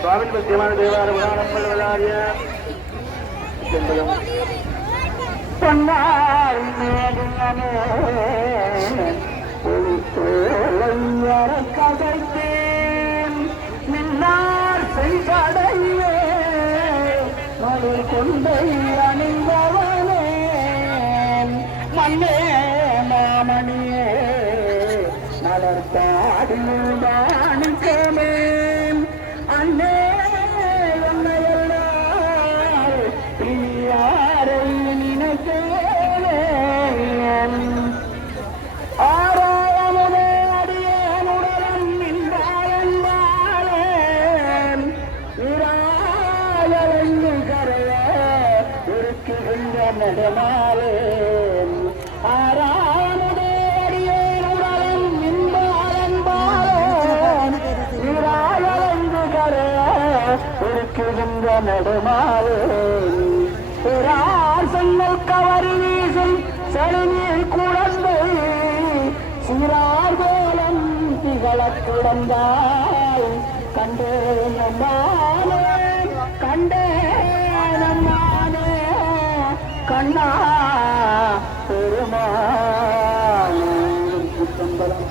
சுவாமி சத்தியமான தேவார புராணம் பல்வதாரிய பொன்னார் கதைத்தேன் நின்னார் செஞ்சடையே மறு கொண்டை அணிந்தவனே மண்ணே மாமணியே மலர்த்தாடிக்கமே அண்ணே என்னையெல்லாம் யாரை நினைத்தேன் ஆராயமுதே அடியேனுடலும் நின்றாயன்பாளேன் இராயலெங்கு கரைய இருக்குகின்ற நெடுமாளேன் ஆராயமுதே அடியேனுடலும் நின்றாயன்பாளேன் இராயலெங்கு கரைய இருக்குகின்ற நெடுமாளேன் பிறார் சென்னல் கவரி வீசும் செழுநீர் குழந்தை சீரார் கோலம் திகழக் கிடந்தாய் கண்டேன் நம்மானே கண்டேன் நம்மானே கண்ணா பெருமானே சித்தம்பரம்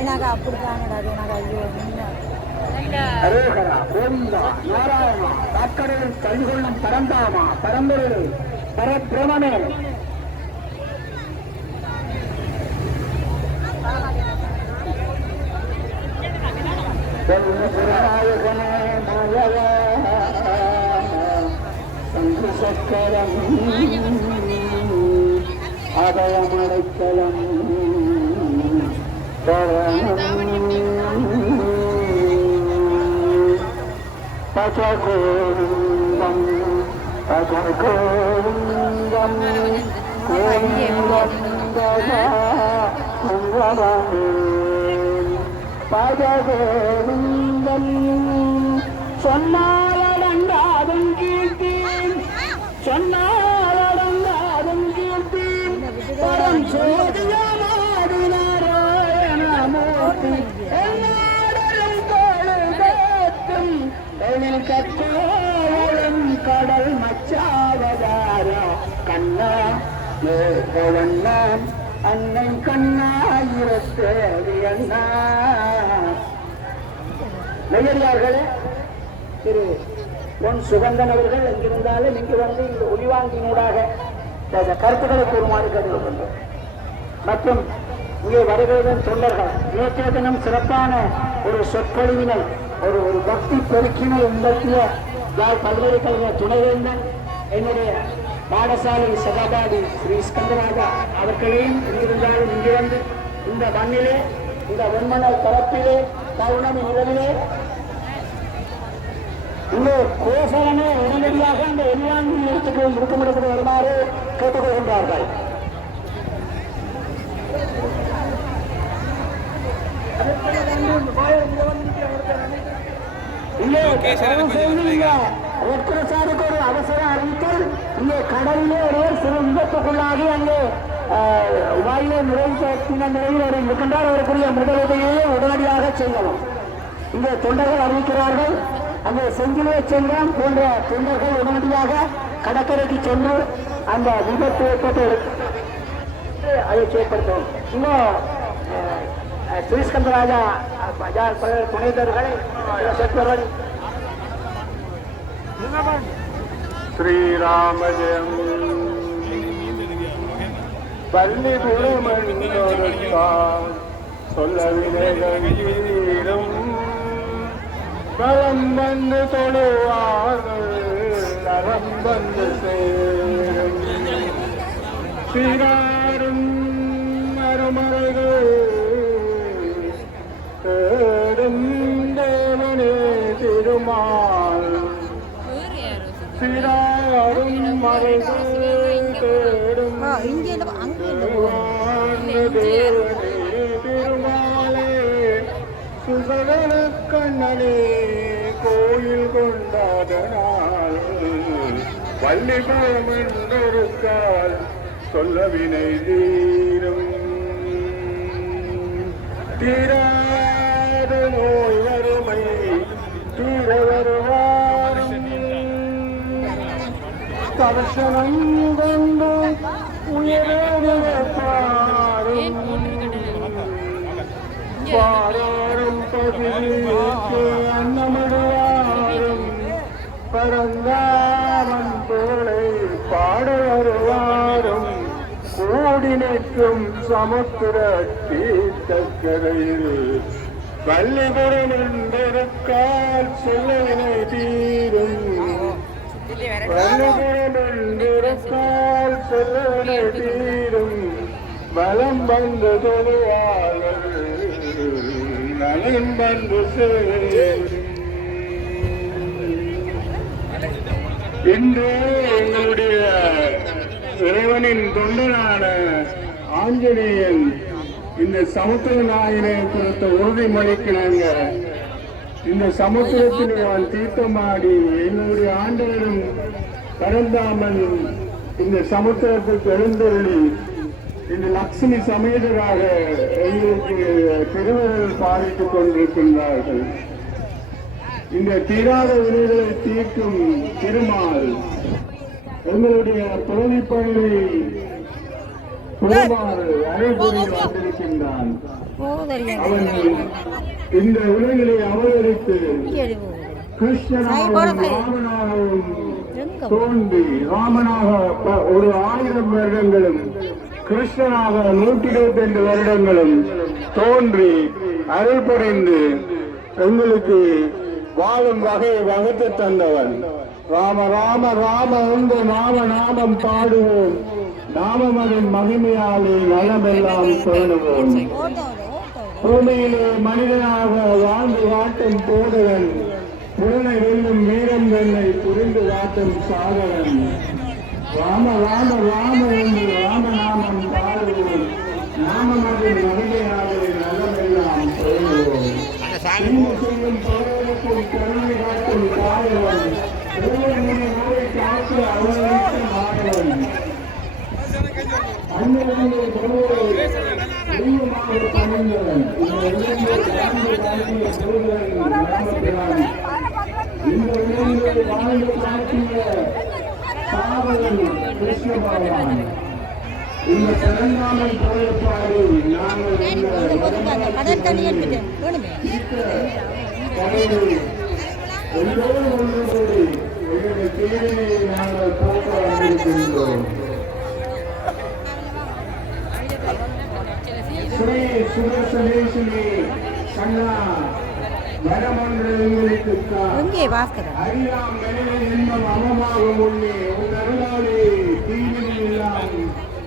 எனக்கு அப்படித்தாங்கடா எனக்கு ஐயோ ஹரேஹரா கோவிந்தா நாராயணா காக்கடலில் கல்கொள்ளும் பரந்தாமா பரம்பொருள் பரபிரமமே நாயகனே மாயவா சங்கு சக்கரம் அதயமடைக்கலம் பஜகோவிந்தம் பஜகோவிந்தம் பஜகோவிந்தம் சொன்னாலடங்காதும் கீர்த்தி சொன்னாலடங்காதும் கீர்த்தி பரம் சோதியமாடு நாராயணமூர்த்தி கத்தோளும் கடல் மச்சாவதார கண்ணா மேகவண்ணான் அன்னை கண்ணாயிரத்தேவி அண்ணா நெய்யடியார்களே திரு பொன் சுகந்தன் அவர்கள் எங்கிருந்தாலும் இங்கு வந்து இந்த ஒளிவாங்கினூடாக கருத்துக்களை கூறுமாறு கேட்டுக்கொண்டோம் மற்றும் இங்கே வருகிறதன் தொண்டர்கள் நேற்றைய தினம் சிறப்பான ஒரு சொற்பொழிவினை ஒரு பக்தி பெருக்கினை உண்டாக்கிய யாழ் பல்கலைக்கழக துணைவேந்தன் என்னுடைய பாடசாலை சகாபாடி ஸ்ரீ ஸ்கந்தராஜா அவர்களையும் எங்கிருந்தாலும் இங்கு வந்து இந்த மண்ணிலே இந்த வெண்மணல் தரப்பிலே பௌர்ணமி நிலவிலே இங்கே கோசலனே உடனடியாக அந்த எண்வாங்கி இடத்துக்கு இருக்குமிடத்தில் வருமாறு கேட்டுக்கொள்கின்றார்கள். ரெட்கிரசாருக்கு ஒரு அவசர அறிவித்தல். இங்கே கடலிலே ஒரு சிறு விபத்துக்குள்ளாகி அங்கே வாயிலே நிறைவேற்றின நிலையில் அவர் இருக்கின்றார். அவருக்குரிய முதலுதவியை உடனடியாக செய்யலாம். இங்கே தொண்டர்கள் அறிவிக்கிறார்கள். அங்கே செஞ்சிலே சென்றான் போன்ற தொண்டர்கள் உடனடியாக கடற்கரைக்கு சென்று அந்த விபத்து ஏற்பட்டு அதை செயற்படுத்தும். இன்னும் ஸ்ரீஸ்கந்தராஜா துணைதர்களை செல்வர்கள் ஸ்ரீராம ஜெயம் பள்ளி புறமணியோருக்கான் சொல்லவிலேயும் களம் வந்து தொழுவார்கள் நரம் வந்து சேரும் ஸ்ரீராரும் மறுமறைகள் தேடும் தேவனே திருமால் ஸ்ரீராரும் மறைகள் தேடும் திருமாலே சுசகல கண்ணனே கோயில் கொண்டாதனால் வள்ளிபுரம் என்றொரு கால் சொல்லவினை தீரும் தீராத நோய் வறுமை தீர வருவாரும் தர்சனம் கொண்டு உயர்ப்பாரும் பாராரும் பதிவிற்கு அன்னமிடுவாரும் பரந்தாமன் தோளை பாட வருவாரும் கூடி நிற்கும் சமுத்திர தீர்த்தக்கரையில் வள்ளிபுரம் என்றிருக்கால் சொல்லவினை தீரும் வள்ளிபுரம் என்றிருக்கால் சொல்லவினை தீரும் பலம் வந்து தொழுவார்கள் நலம் வந்து சேரும். இன்று எங்களுடைய இறைவனின் தொண்டனான ஆஞ்சநேயன் இந்த சமுத்திர நாயினை கொடுத்த உறுதிமொழிக்கு நாங்கள் இந்த சமுத்திரத்தில் நான் தீர்த்தமாடி எங்களுடைய ஆண்டவரும் பரந்தாமன் இந்த சமுத்திரத்துக்கு எழுந்தருளி இந்த லட்சுமி சமேதராக எங்களுக்கு திருவருள் பாதித்துக் கொண்டிருக்கின்றார்கள். இந்த தீராத வினைகளை தீர்க்கும் திருமால் எங்களுடைய புரளிப்பள்ளி பெருமாள் அரைபொறியில் வந்திருக்கின்றான். அவன் இந்த உலகிலே அவதரித்து கிருஷ்ணனாகவும் ராமனாகவும் தோன்றி ராமனாக ஒரு 1000 வருடங்களும் கிருஷ்ணனாக 122 வருடங்களும் தோன்றி அருள் புரிந்து எங்களுக்கு வாழும் வகையை வகுத்து தந்தவன். ராம ராம ராம என்ற நாமம் பாடுவோம், நாமமதின் மகிமையாலே நலமெல்லாம் பேணுவோம். பூமியிலே மனிதனாக வாழ்ந்து வாட்டும் போதவன், புலனை வெல்லும் வீரம் வெள்ளை புரிந்து வாட்டும் சாதவன். ராம ராம ராம என்று ராமநாமம் பாடுவோம், நாமமதின் மகிமையாலே நலமெல்லாம் பேணுவோம். செய்யும் பலருக்கும் கருணை காட்டும் காதவன், ஒவ்வொரு காத்து அவர்களுக்கு மாணவன். அன்னையிலே தெய்வமாக பணிந்தவன், இந்த உலகிலே வாழ்ந்து காட்டிய சாவகன் கிருஷ்ண பகவான். இந்த பிறந்தாமல் போயப்பாடு நாங்கள் எல்லோரும் ஒன்று கூடி எங்களுடைய தேவையை நாங்கள் போக்க வந்திருக்கின்றோம். ஸ்ரீ சுதர்சனேஸ்வரி கண்ணா வரமொன்று எங்களுக்கு அறியாம் நிலையை இன்பம் அமமாக முன்னே